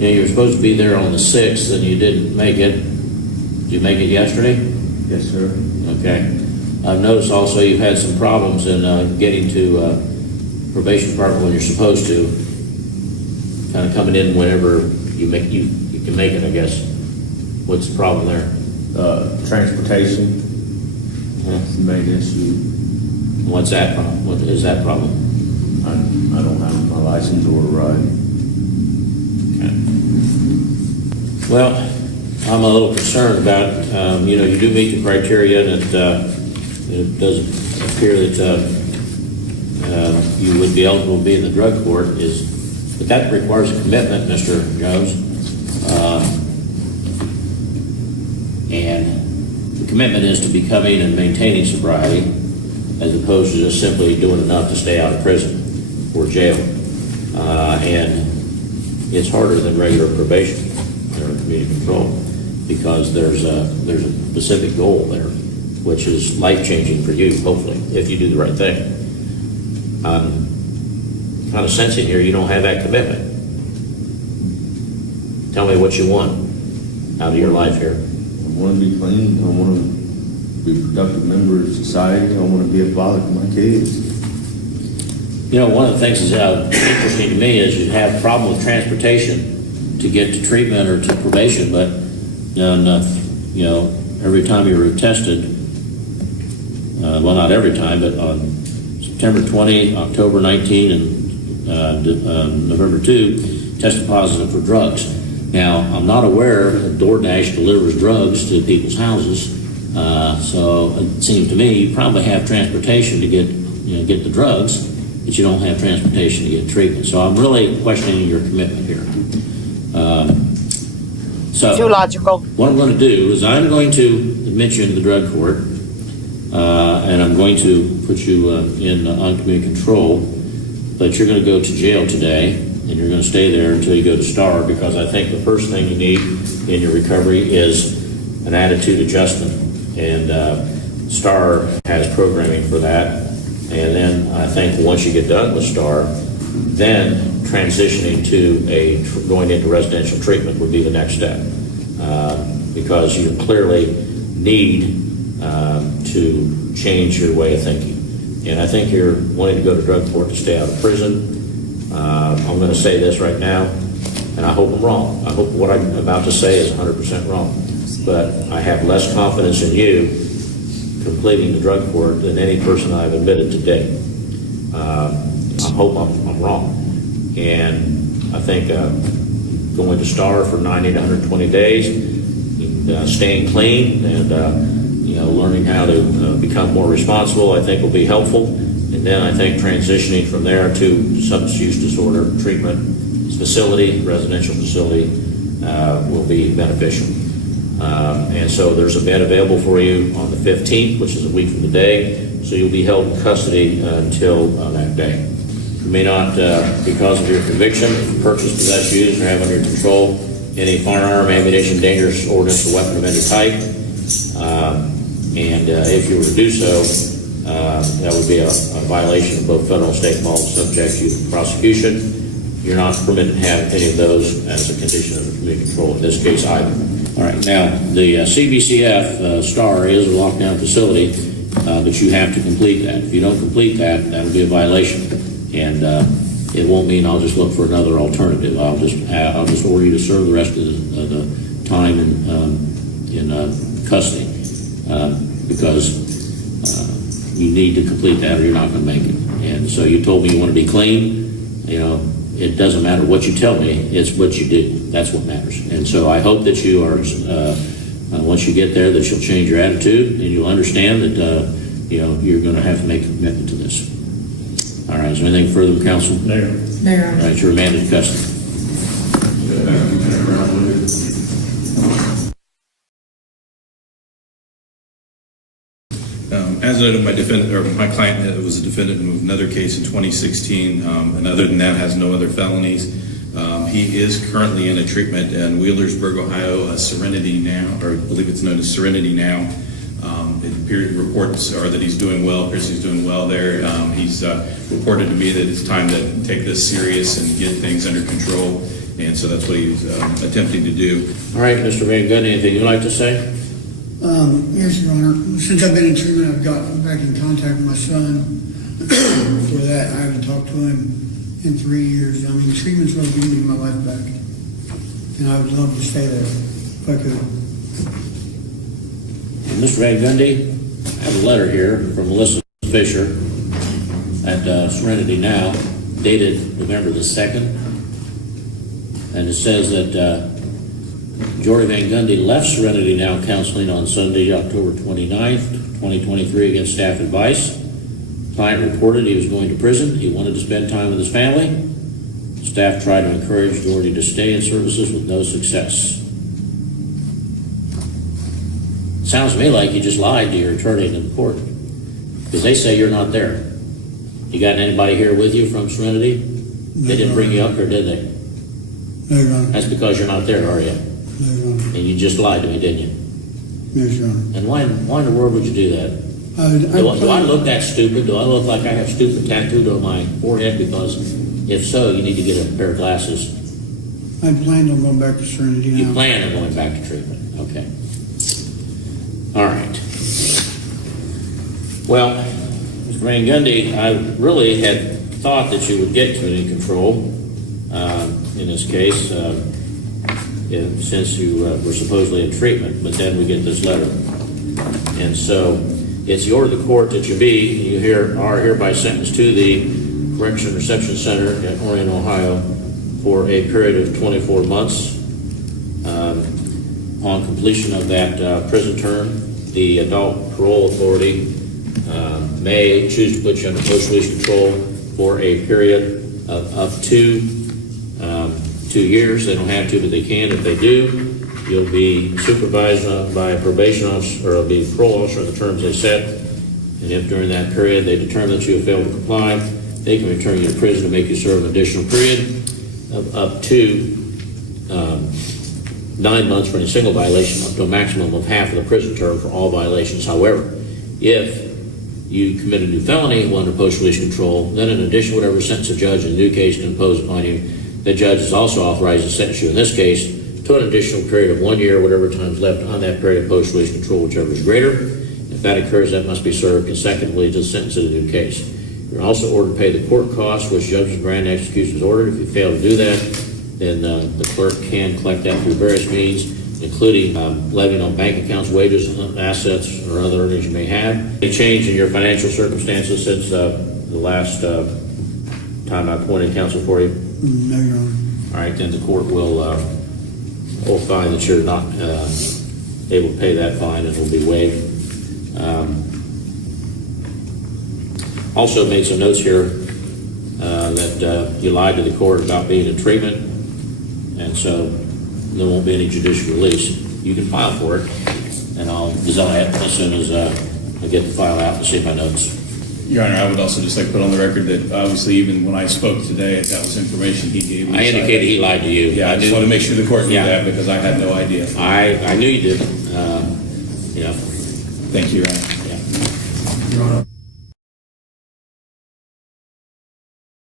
You know, you were supposed to be there on the 6th and you didn't make it. Did you make it yesterday? Yes, sir. Okay. I've noticed also you've had some problems in getting to probation department when you're supposed to. Kind of coming in whenever you can make it, I guess. What's the problem there? Transportation. That's the main issue. What's that problem? What is that problem? I don't have my license or ride. Okay. Well, I'm a little concerned about, you know, you do meet the criteria, and it doesn't appear that you would be eligible to be in the drug court, but that requires a commitment, Mr. Jones. And the commitment is to becoming and maintaining sobriety, as opposed to just simply doing enough to stay out of prison or jail. And it's harder than regular probation or community control, because there's a specific goal there, which is life-changing for you, hopefully, if you do the right thing. I'm kind of sensing here you don't have that commitment. Tell me what you want out of your life here. I want to be clean. I want to be a productive member of society. I want to be a father to my kids. You know, one of the things that's interesting to me is you have a problem with transportation to get to treatment or to probation, but you know, every time you were tested, well, not every time, but on September 20, October 19, and November 2, tested positive for drugs. Now, I'm not aware that DoorDash delivers drugs to people's houses, so it seems to me you probably have transportation to get the drugs, but you don't have transportation to get treatment. So I'm really questioning your commitment here. So too logical. What I'm going to do is I'm going to admit you into the drug court, and I'm going to put you in uncommitted control, but you're going to go to jail today, and you're going to stay there until you go to STAR, because I think the first thing you need in your recovery is an attitude adjustment, and STAR has programming for that. And then I think once you get done with STAR, then transitioning to going into residential treatment would be the next step, because you clearly need to change your way of thinking. And I think you're wanting to go to drug court to stay out of prison. I'm going to say this right now, and I hope I'm wrong. I hope what I'm about to say is 100% wrong. But I have less confidence in you completing the drug court than any person I've admitted to date. I hope I'm wrong. And I think going to STAR for 90 to 120 days, staying clean, and learning how to become more responsible, I think will be helpful. And then I think transitioning from there to substance use disorder treatment facility, residential facility, will be beneficial. And so there's a bed available for you on the 15th, which is a week from today. So you'll be held in custody until that day. You may not, because of your conviction, purchase, possess, use, or have under your control any firearm, ammunition, dangerous ordnance, or weapon of any type. And if you were to do so, that would be a violation of both federal and state law, subject you to prosecution. You're not permitted to have any of those as a condition of community control in this case either. All right, now the CBCF STAR is a lockdown facility, but you have to complete that. If you don't complete that, that will be a violation, and it won't mean I'll just look for another alternative. I'll just order you to serve the rest of the time in custody, because you need to complete that or you're not going to make it. And so you told me you want to be clean. It doesn't matter what you tell me, it's what you do. That's what matters. And so I hope that you are, once you get there, that you'll change your attitude and you'll understand that, you're going to have to make a commitment to this. All right, is there anything further from council? Mayor. All right, you're remanded in custody. As noted, my client was a defendant in another case in 2016, and other than that has no other felonies. He is currently in a treatment in Wheelersburg, Ohio, Serenity Now, or I believe it's known as Serenity Now. Reports are that he's doing well. He's doing well there. He's reported to me that it's time to take this serious and get things under control. and so that's what he's attempting to do. All right, Mr. Van Gundy, anything you'd like to say? Yes, Your Honor. Since I've been in treatment, I've gotten back in contact with my son. For that, I haven't talked to him in 3 years. I mean, treatment's going to give me my life back. And I would love to stay there if I could. And Mr. Van Gundy, I have a letter here from Melissa Fisher at Serenity Now, dated November the 2nd. And it says that Jory Van Gundy left Serenity Now Counseling on Sunday, October 29th, 2023 against staff advice. Client reported he was going to prison. He wanted to spend time with his family. Staff tried to encourage Jory to stay in services with no success. Sounds to me like you just lied to your attorney in the court, because they say you're not there. You got anybody here with you from Serenity? They didn't bring you up, or did they? No, Your Honor. That's because you're not there, are you? No, Your Honor. And you just lied to me, didn't you? Yes, Your Honor. And why in the world would you do that? Do I look that stupid? Do I look like I have stupid tattooed on my forehead? Because if so, you need to get a pair of glasses. I planned on going back to Serenity You now. plan on going back to treatment. Okay. All right. Well, Mr. Van Gundy, I really had thought that you would get community control in this case, since you were supposedly in treatment, but then we get this letter. And so it's the order of the court that you be, are hereby sentenced to the Correction Reception Center at Orion, Ohio for a period of 24 months. On completion of that prison term, the Adult Parole Authority may choose to put you under post-release control for a period of up to 2 years. They don't have to, but they can. If they do, you'll be supervised by a probation officer, or be a parole officer in the terms they set. And if during that period they determine that you have failed to comply, they can return you to prison to make you serve an additional period of up to 9 months for any single violation, up to a maximum of half of the prison term for all violations. However, if you commit a new felony while under post-release control, then in addition to whatever sentence a judge in the new case can impose upon you, the judge is also authorized to sentence you in this case to an additional period of 1 year, whatever time is left on that period of post-release control, whichever is greater. If that occurs, that must be served consecutively to the sentence of the new case. You're also ordered to pay the court costs, which judges grant executions ordered. If you fail to do that, then the clerk can collect that through various means, including levying on bank accounts, wages, assets, or other earnings you may have. Any change in your financial circumstances since the last time I appointed counsel for you? No, Your Honor. All right, then the court will find that you're not able to pay that fine, and it will be waived. Also made some notes here that you lied to the court about being in treatment, and so there won't be any judicial release. You can file for it, and I'll design it as soon as I get the file out and see my notes. Your Honor, I would also just like to put on the record that obviously even when I spoke today, that was information he gave me. I indicated he lied to you. Yeah, I just want to make sure the court knew Yeah. that, because I had no idea. I knew you did. Yeah. Thank you, Your Honor. Yeah. Your Honor.